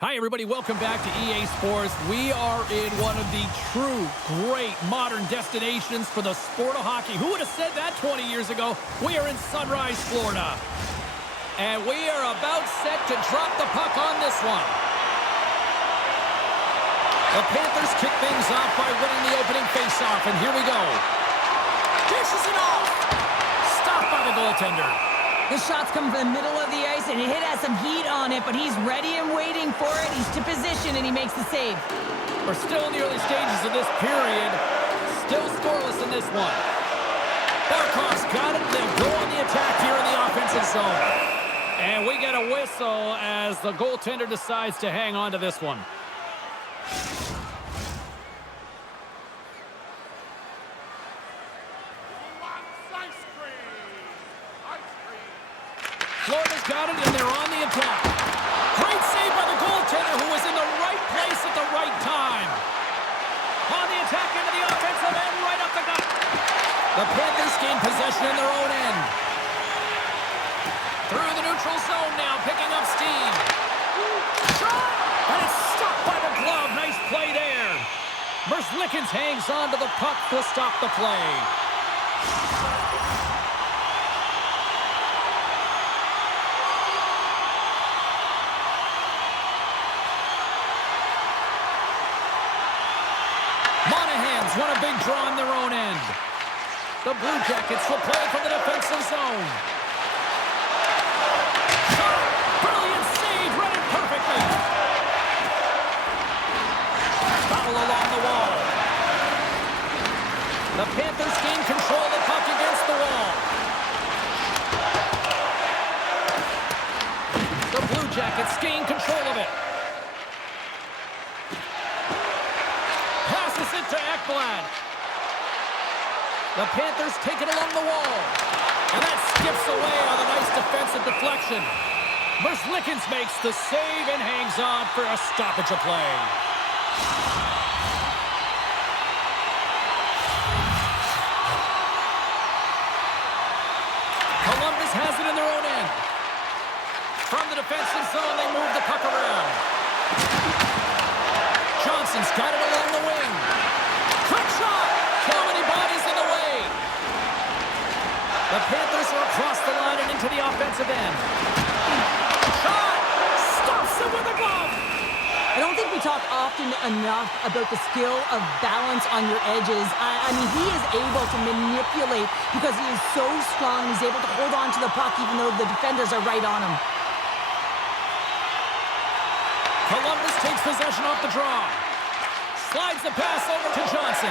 Hi, everybody. Welcome back to EA Sports. We are in one of the true great modern destinations for the sport of hockey. Who would have said that 20 years ago? We are in Sunrise, Florida. And we are about set to drop the puck on this one. The Panthers kick things off by winning the opening faceoff, and here we go. Dishes it off. Stopped by the goaltender. The shot's coming from the middle of the ice, and it has some heat on it, but he's ready and waiting for it. He's to position, and he makes the save. We're still in the early stages of this period. Still scoreless in this one. Barkov's got it. They'll go on the attack here in the offensive zone. And we get a whistle as the goaltender decides to hang on to this one. Florida's got it, and they're on the attack. Great save by the goaltender, who was in the right place at the right time. On the attack into the offensive end, right up the gut. The Panthers gain possession in their own end. Through the neutral zone now, picking up steam. Shot! And it's stopped by the glove. Nice play there. Merzlikins hangs on to the puck to stop the play. Monahan's won a big draw in their own end. The Blue Jackets will play from the defensive zone. Shot! Brilliant save, read it perfectly. Foul along the wall. The Panthers gain control of the puck against the wall. The Blue Jackets gain control of it. Passes it to Ekblad. The Panthers take it along the wall. And that skips away on a nice defensive deflection. Merzlikins makes the save and hangs on for a stoppage of play. Columbus has it in their own end. From the defensive zone, they move the puck around. Johnson's got it along the wing. Quick shot! Too many bodies in the way. The Panthers are across the line and into the offensive end. Shot! Stops him with a glove! I don't think we talk often enough about the skill of balance on your edges. I mean, he is able to manipulate because he is so strong. He's able to hold on to the puck even though the defenders are right on him. Columbus takes possession off the draw. Slides the pass over to Johnson.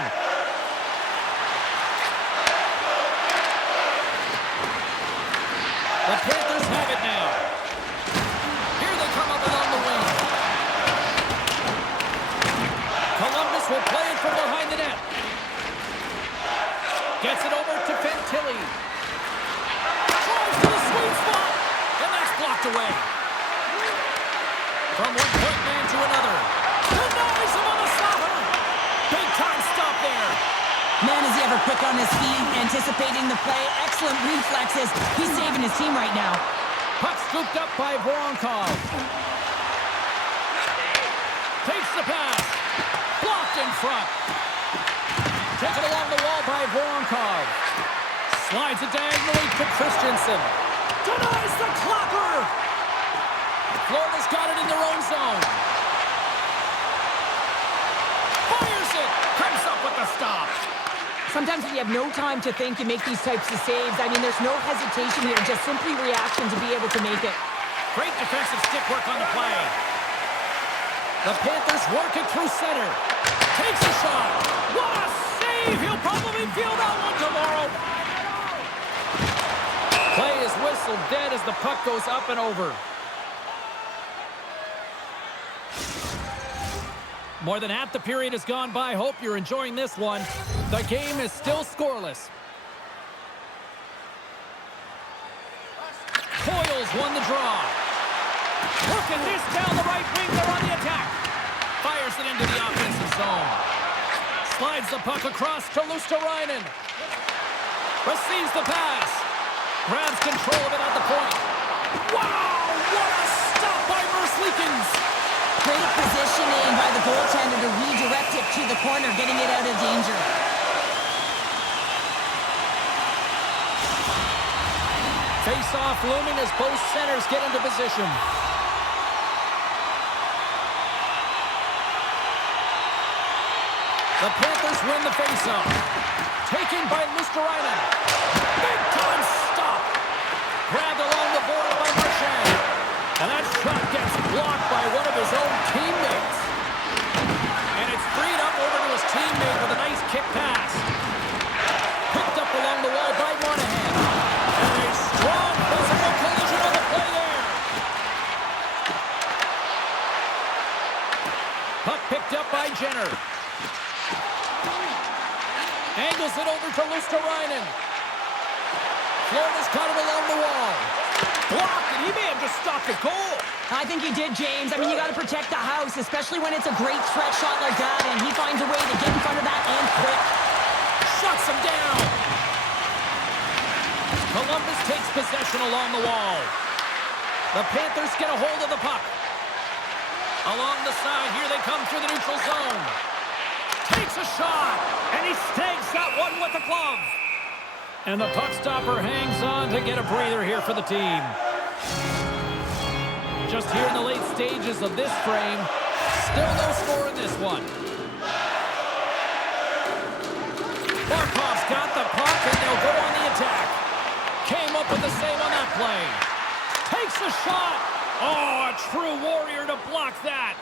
The Panthers have it now. Here they come up along the wing. Columbus will play it from behind the net. Gets it over to Fantilli. Drives to the sweet spot. And that's blocked away. From one point man to another. Denies him on the slapper. Big time stop there. Man, is he ever quick on his feet, anticipating the play. Excellent reflexes. He's saving his team right now. Puck scooped up by Voronkov. Takes the pass. Blocked in front. Taken along the wall by Voronkov. Slides it diagonally to Christensen. Denies the clocker. Florida's got it in their own zone. Fires it. Comes up with the stop. Sometimes when you have no time to think, you make these types of saves. I mean, there's no hesitation here, just simply reaction to be able to make it. Great defensive stick work on the play. The Panthers work it through center. Takes a shot. What a save! He'll probably feel that one tomorrow. Play is whistled dead as the puck goes up and over. More than half the period has gone by. Hope you're enjoying this one. The game is still scoreless. Coyle's won the draw. Working this down the right wing. They're on the attack. Fires it into the offensive zone. Slides the puck across to Luosterainen. Receives the pass. Grabs control of it at the point. Wow! What a stop by Merzlikins! Great positioning by the goaltender to redirect it to the corner, getting it out of danger. Face-off looming as both centers get into position. The Panthers win the face-off. Taken by Luosterainen. Big-time stop. Grabbed along the board by Marchand. And that shot gets blocked by one of his own teammates. And it's freed up over to his teammate with a nice kick pass. Picked up along the wall by Monahan. And a strong physical collision on the play there. Puck picked up by Jenner. Angles it over to Luosterainen. Florida's got it along the wall. Blocked, and he may have just stopped the goal. I think he did, James. I mean, you got to protect the house, especially when it's a great threat shot like that, and he finds a way to get in front of that and quick. Shuts him down. Columbus takes possession along the wall. The Panthers get a hold of the puck. Along the side, here they come through the neutral zone. Takes a shot, and he snags that one with the glove. And the puck stopper hangs on to get a breather here for the team. Just here in the late stages of this frame, still no score in this one. Barkov's got the puck, and they'll go on the attack. Came up with the save on that play. Takes a shot. Oh, a true warrior to block that.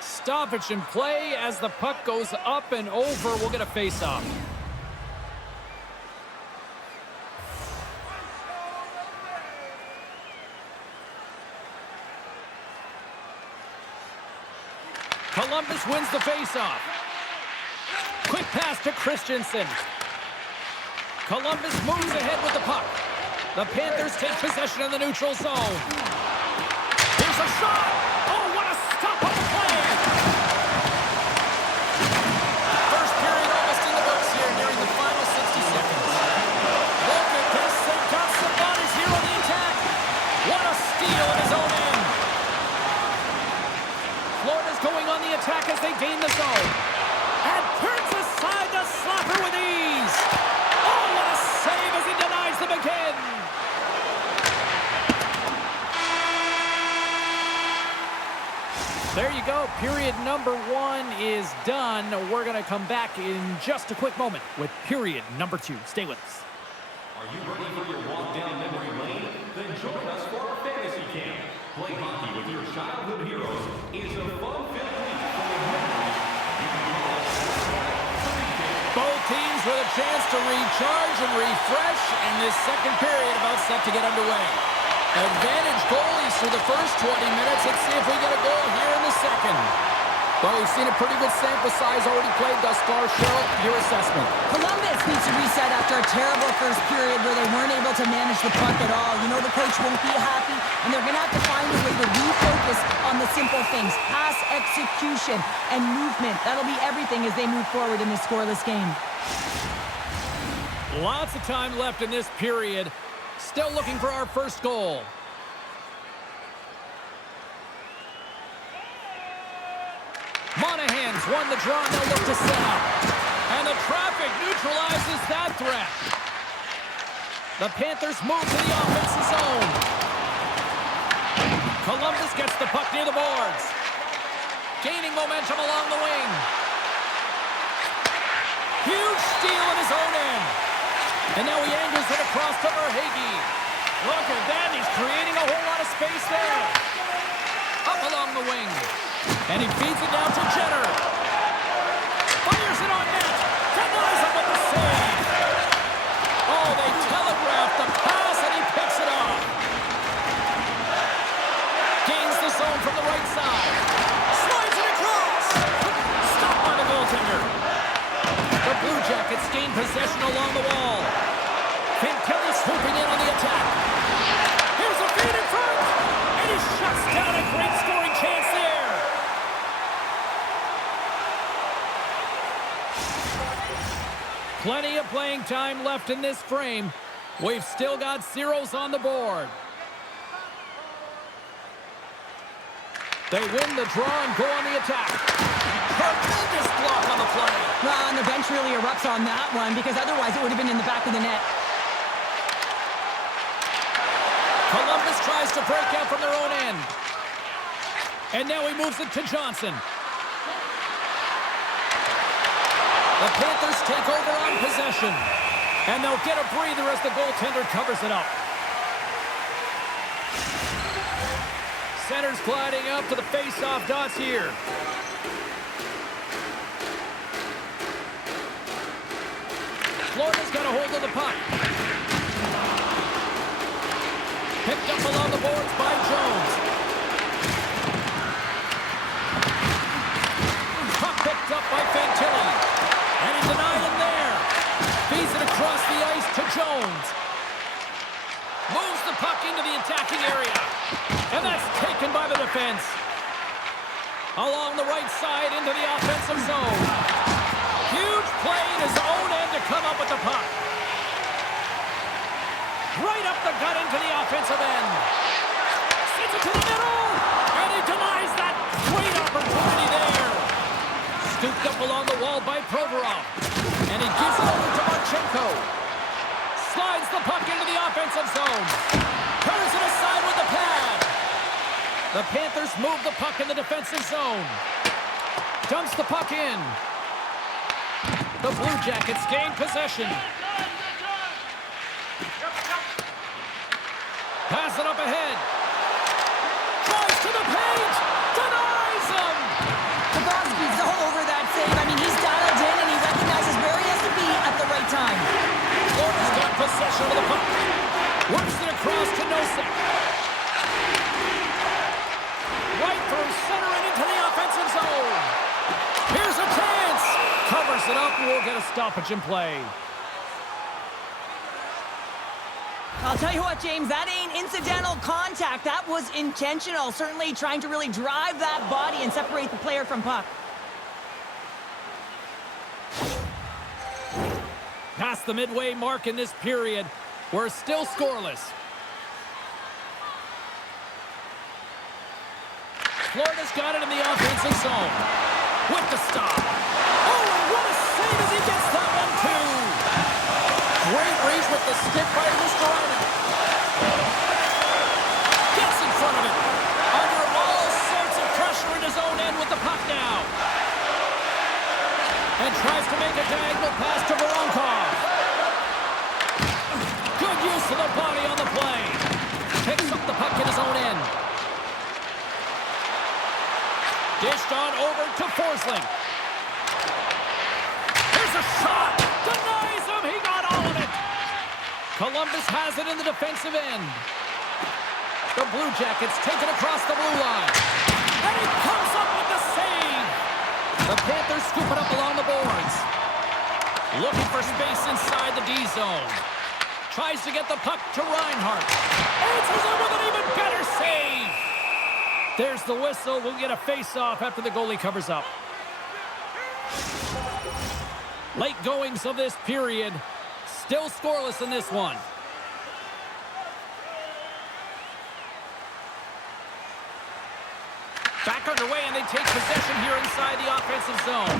Stoppage in play as the puck goes up and over. We'll get a face-off. Columbus wins the face-off. Quick pass to Christensen. Columbus moves ahead with the puck. The Panthers take possession in the neutral zone. Here's a shot. Oh, what a stop on the play. First period almost in the books here nearing the final 60 seconds. Look at this. They've got some bodies here on the attack. What a steal in his own end. Florida's going on the attack as they gain the zone. And turns aside the slapper with ease. Oh, what a save as he denies them again. There you go. Period number 1 is done. We're going to come back in just a quick moment with period number 2. Stay with us. Are you ready for your walk down memory lane? Then join us for our fantasy camp. Play hockey with your childhood heroes is a fun-filled week full of memories. You can call us both teams with a chance to recharge and refresh, and this second period about set to get underway. Advantage goalies through the first 20 minutes. Let's see if we get a goal here in the second. Well, we've seen a pretty good sample size already played thus far. Cheryl, your assessment. Columbus needs to reset after a terrible first period where they weren't able to manage the puck at all. You know the coach won't be happy, and they're going to have to find a way to refocus on the simple things. Pass execution and movement. That'll be everything as they move forward in this scoreless game. Lots of time left in this period. Still looking for our first goal. Monahan's won the draw, and they'll look to set up. And the traffic neutralizes that threat. The Panthers move to the offensive zone. Columbus gets the puck near the boards. Gaining momentum along the wing. Huge steal in his own end. And now he angles it across to Verhaeghe. Look at that. He's creating a whole lot of space there. Up along the wing. And he feeds it down to Jenner. Fires it on net. Denies him with the save. Oh, they telegraphed the pass, and he picks it off. Gains the zone from the right side. Slides it across. Stopped by the goaltender. The Blue Jackets gain possession along the wall. Kelly swooping in on the attack. Here's a feed in front. And he shuts down a great scoring chance there. Plenty of playing time left in this frame. We've still got zeros on the board. They win the draw and go on the attack. Tremendous block on the play. Well, and the bench really erupts on that one because otherwise it would have been in the back of the net. Columbus tries to break out from their own end. And now he moves it to Johnson. The Panthers take over on possession. And they'll get a breather as the goaltender covers it up. Center's gliding up to the face-off dots here. Florida's got a hold of the puck. Picked up along the boards by Jones. Puck picked up by Fantilli. And he denied him there. Feeds it across the ice to Jones. Moves the puck into the attacking area. And that's taken by the defense. Along the right side into the offensive zone. Huge play in his own end to come up with the puck. Right up the gut into the offensive end. Sends it to the middle. And he denies that great opportunity there. Scooped up along the wall by Provorov. And he gives it over to Marchenko. Slides the puck into the offensive zone. Turns it aside with the pad. The Panthers move the puck in the defensive zone. Dumps the puck in. The Blue Jackets gain possession. Pass it up ahead. Drives to the paint. Denies him. Bobrovsky's all over that save. I mean, he's dialed in and he recognizes where he has to be at the right time. Florida's got possession of the puck. Works it across to Nosek. Right from center and into the offensive zone. Here's a chance. Covers it up and we'll get a stoppage in play. I'll tell you what, James, that ain't incidental contact. That was intentional. Certainly trying to really drive that body and separate the player from puck. Past the midway mark in this period, we're still scoreless. Florida's got it in the offensive zone. With the stop. Oh, what a save as he gets that one, too. Great reach with the stick by Ristolainen. Gets in front of it. Under all sorts of pressure in his own end with the puck now. And tries to make a diagonal pass to Voronkov. Good use of the body on the play. Picks up the puck in his own end. Dished on over to Forsling. Here's a shot. Denies him. He got all of it. Columbus has it in the defensive end. The Blue Jackets take it across the blue line. And he comes up with the save. The Panthers scoop it up along the boards. Looking for space inside the D zone. Tries to get the puck to Reinhart. Answers it with an even better save. There's the whistle. We'll get a face-off after the goalie covers up. Late goings of this period. Still scoreless in this one. Back underway, and they take possession here inside the offensive zone.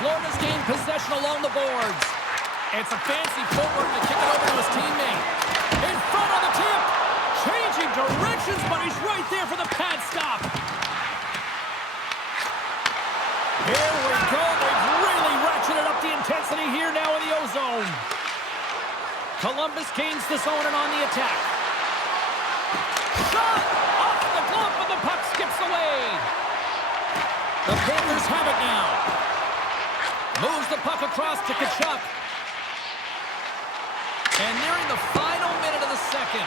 Florida's gained possession along the boards. It's a fancy footwork to kick it over to his teammate. In front of the tip. Changing directions, but he's right there for the pad stop. Here we go. They've really ratcheted up the intensity here now in the O-zone. Columbus gains the zone and on the attack. Shot! Off the glove, but the puck skips away. The Panthers have it now. Moves the puck across to Tkachuk. And nearing the final minute of the second.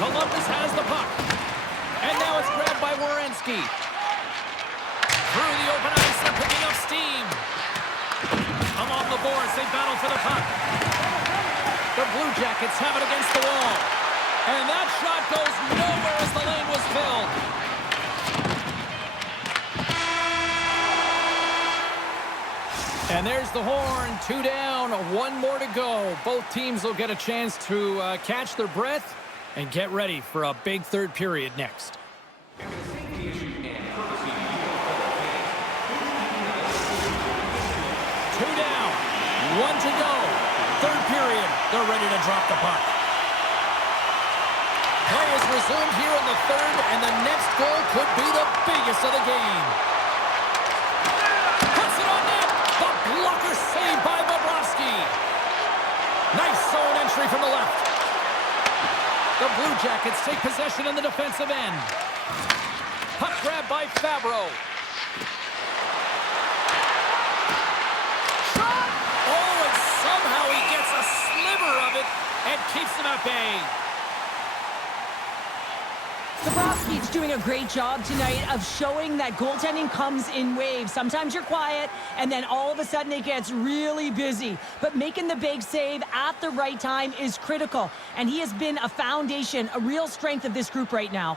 Columbus has the puck. And now it's grabbed by Werenski. Through the open ice, they're picking up steam. Along the boards, they battle for the puck. The Blue Jackets have it against the wall. And that shot goes nowhere as the lane was filled. And there's the horn. 2 down, 1 more to go. Both teams will get a chance to catch their breath And get ready for a big third period next. Two down, one to go. Third period, they're ready to drop the puck. Play is resumed here in the third, and the next goal could be the biggest of the game. Puts it on net. The blocker saved by Bobrovsky. Nice zone entry from the left. The Blue Jackets take possession in the defensive end. Puck grab by Fabro. Shot! Oh, and somehow he gets a sliver of it and keeps them at bay. Bobrovsky's doing a great job tonight of showing that goaltending comes in waves. Sometimes you're quiet, and then all of a sudden it gets really busy. But making the big save at the right time is critical, and he has been a foundation, a real strength of this group right now.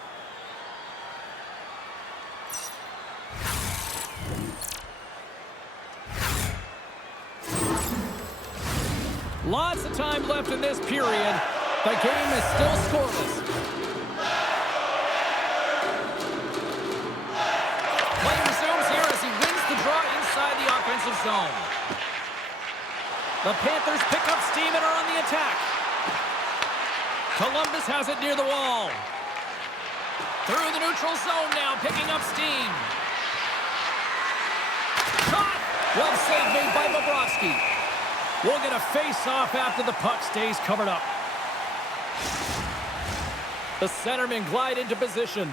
Lots of time left in this period. The game is still scoreless. Play resumes here as he wins the draw inside the offensive zone. The Panthers pick up steam and are on the attack. Columbus has it near the wall. Through the neutral zone now, picking up steam. Shot! Well saved made by Bobrovsky. We'll get a face-off after the puck stays covered up. The centermen glide into position.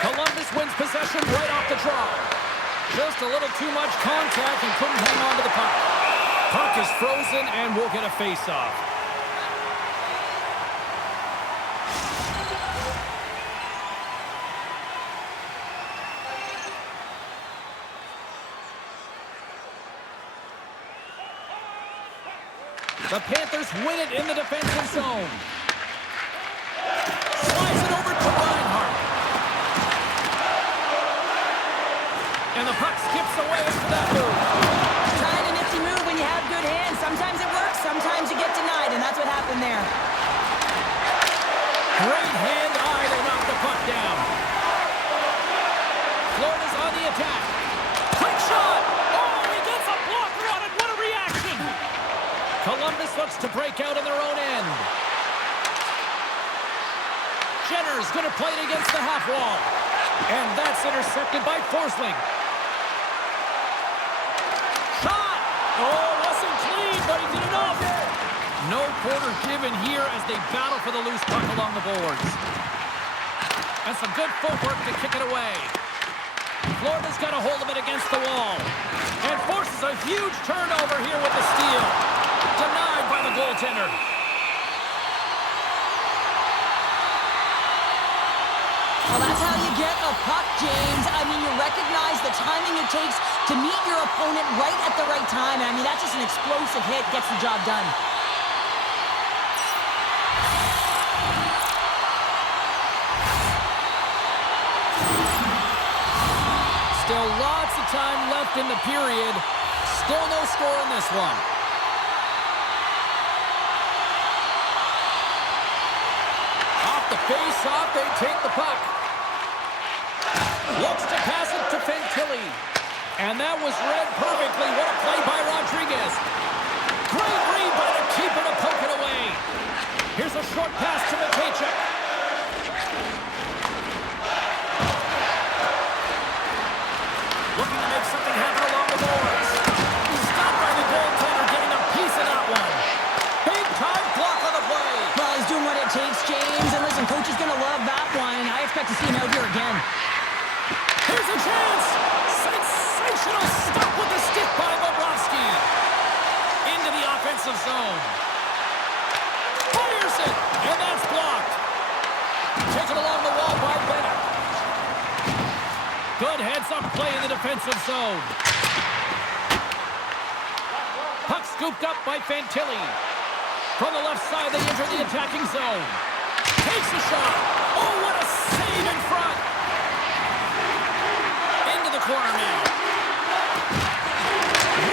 Columbus wins possession right off the draw. Just a little too much contact and couldn't hang on to the puck. Puck is frozen and we'll get a face-off. The Panthers win it in the defensive zone. Slides it over to Reinhart. And the puck skips away after that move. Trying a nifty move when you have good hands. Sometimes it works, sometimes you get denied, and that's what happened there. Great hand-eye to knock the puck down. Florida's on the attack. Quick shot! Oh, he gets a blocker on it. What a reaction! Columbus looks to break out on their own end. Jenner's going to play it against the half wall. And that's intercepted by Forsling. Shot! Oh, wasn't clean, but he did enough. No quarter given here as they battle for the loose puck along the boards. And some good footwork to kick it away. Florida's got a hold of it against the wall. And forces a huge turnover here with the steal. Denied by the goaltender. Well, that's how you get a puck, James. I mean, you recognize the timing it takes to meet your opponent right at the right time. I mean, that's just an explosive hit, gets the job done. Still lots of time left in the period. Still no score in this one. Off the face-off, they take the puck. Looks to pass it to Fantilli. And that was read perfectly. What a play by Rodriguez. Great read by the keeper to poke it away. Here's a short pass to Matejchuk. Looking to make something happen along the boards. Stopped by the goaltender, getting a piece of that one. Big time block on the play. Well, he's doing what it takes, James. And listen, coach is going to love that one. I expect to see him out here again. Here's a chance. Sensational stop with the stick by Bobrovsky. Into the offensive zone. Fires it, and that's blocked. Taken along the wall by Bennett. Good heads-up play in the defensive zone. Puck scooped up by Fantilli. From the left side, they enter the attacking zone. Takes a shot. Oh, what a save in front. Into the corner now.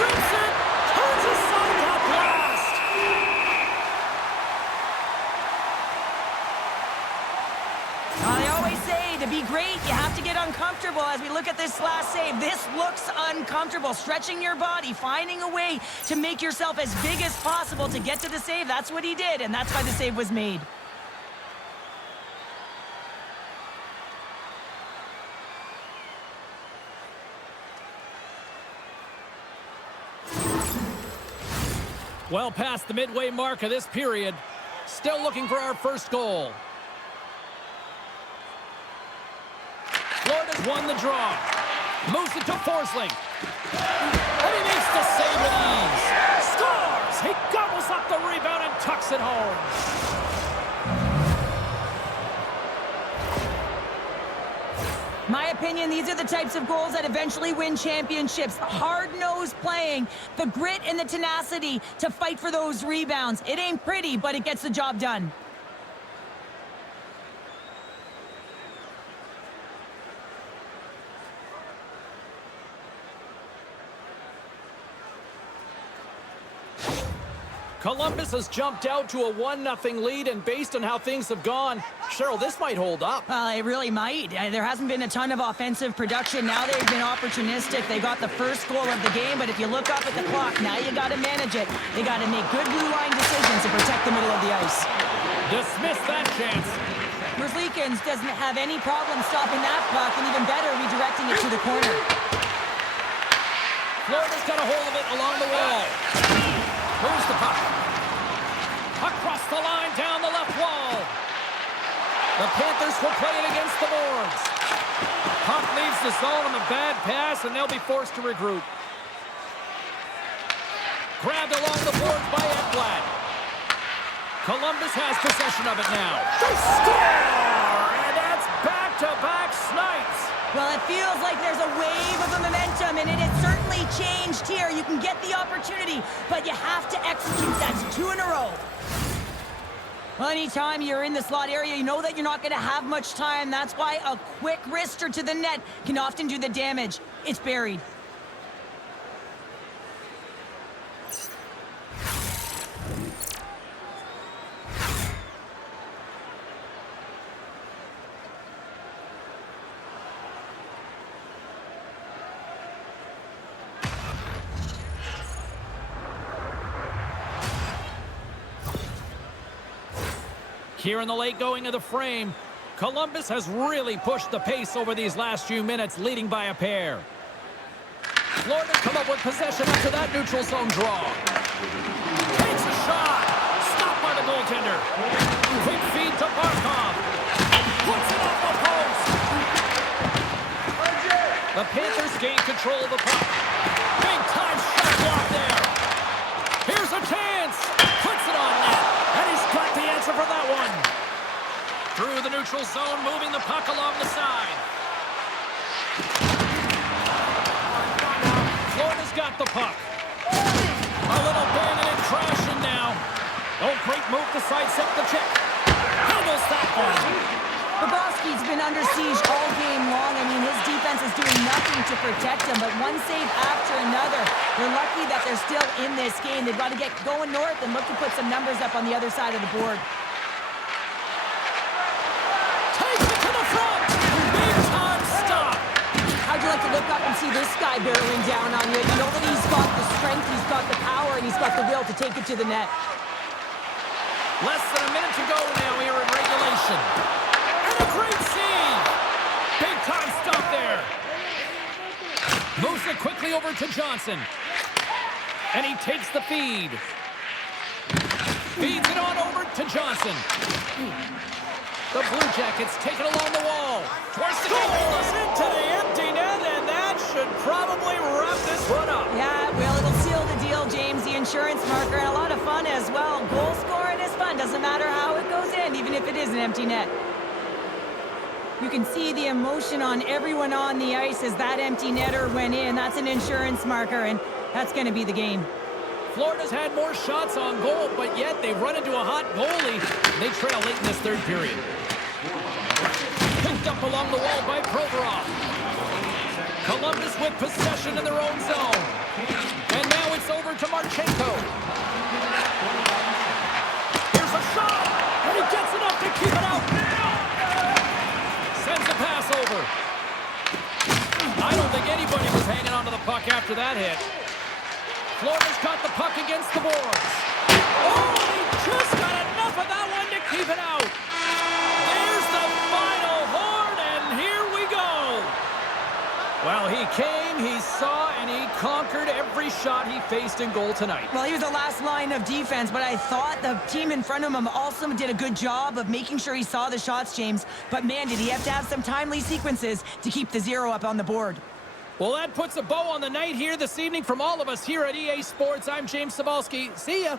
Rips it. Turns aside. This looks uncomfortable. Stretching your body, finding a way to make yourself as big as possible to get to the save. That's what he did, and that's why the save was made. Well past the midway mark of this period. Still looking for our first goal. Florida's won the draw. Moves it to Forsling. And he makes the save with ease. Scores! He gobbles up the rebound and tucks it home. My opinion, these are the types of goals that eventually win championships. Hard-nosed playing, the grit and the tenacity to fight for those rebounds. It ain't pretty, but it gets the job done. Columbus has jumped out to a 1-0 lead, and based on how things have gone, Cheryl, this might hold up. It really might. There hasn't been a ton of offensive production. Now they've been opportunistic. They got the first goal of the game, but if you look up at the clock, now you got to manage it. They got to make good blue line decisions to protect the middle of the ice. Dismiss that chance. Merzlikins doesn't have any problem stopping that puck, and even better, redirecting it to the corner. Florida's got a hold of it along the wall. Moves the puck. Across the line, down the left wall. The Panthers will play it against the boards. Puck leaves the zone on the bad pass, and they'll be forced to regroup. Grabbed along the boards by Ekblad. Columbus has possession of it now. They score! And that's back-to-back snipes. Well, it feels like there's a wave of a momentum, and it has certainly changed here. You can get the opportunity, but you have to execute. That's 2 in a row. Well, anytime you're in the slot area, you know that you're not going to have much time. That's why a quick wrister to the net can often do the damage. It's buried. Here in the late going of the frame, Columbus has really pushed the pace over these last few minutes, leading by a pair. Florida come up with possession after that neutral zone draw. Takes a shot. Stopped by the goaltender. Quick feed to Barkov. Puts it off the post. The Panthers gain control of the puck. Big time shot block there. Here's a chance. Puts it on net. And he's got the answer for that one. Through the neutral zone, moving the puck along the side. Florida's got the puck. A little banging and crashing now. Oh, great move to sidestep the check. Handles that one. Bobrovsky's been under siege all game long. I mean, his defense is doing nothing to protect him, but one save after another. They're lucky that they're still in this game. They've got to get going north and look to put some numbers up on the other side of the board. Takes it to the front. Big time stop. How'd you like to look up and see this guy barreling down on you? You know that he's got the strength, he's got the power, and he's got the will to take it to the net. Less than a minute to go now here in regulation. And a great save. Big time stop there. Moves it quickly over to Johnson. And he takes the feed. Feeds it on over to Johnson. The Blue Jackets take it along the wall. Towards the goal. Into the empty net, and that should probably wrap this one up. Yeah, well, it'll seal the deal, James. The insurance marker, and a lot of fun as well. Goal scoring is fun. Doesn't matter how it goes in, even if it is an empty net. You can see the emotion on everyone on the ice as that empty netter went in. That's an insurance marker, and that's going to be the game. Florida's had more shots on goal, but yet they've run into a hot goalie. They trail late in this third period. Picked up along the wall by Provorov. Columbus with possession in their own zone. And now it's over to Marchenko. Here's a shot, and he gets enough to keep it out. Sends a pass over. I don't think any Everybody was hanging onto the puck after that hit. Florida's got the puck against the boards. Oh, he just got enough of that one to keep it out. There's the final horn, and here we go. Well, he came, he saw, and he conquered every shot he faced in goal tonight. Well, he was the last line of defense, but I thought the team in front of him also did a good job of making sure he saw the shots, James. But man, did he have to have some timely sequences to keep the 0 up on the board. Well, that puts a bow on the night here this evening from all of us here at EA Sports. I'm James Cybulski. See ya.